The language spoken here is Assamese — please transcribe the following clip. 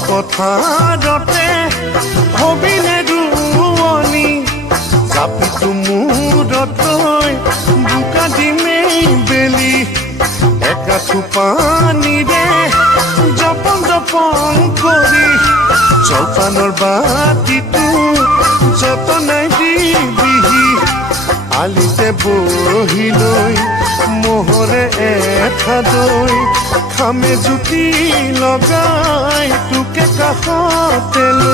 পথাৰতে হবিনে ৰুৱনি জাপিটো মূৰতৈ বোকা দিমেই বেলি একাঠু পানীৰে জপন জপন কৰি জলপানৰ বাতিটো যতনাই দিবিহি আলিতে বহি লৈ মোহৰে এঠাদৈ খামে জুতি লগাই তোকে কাষতে লৈ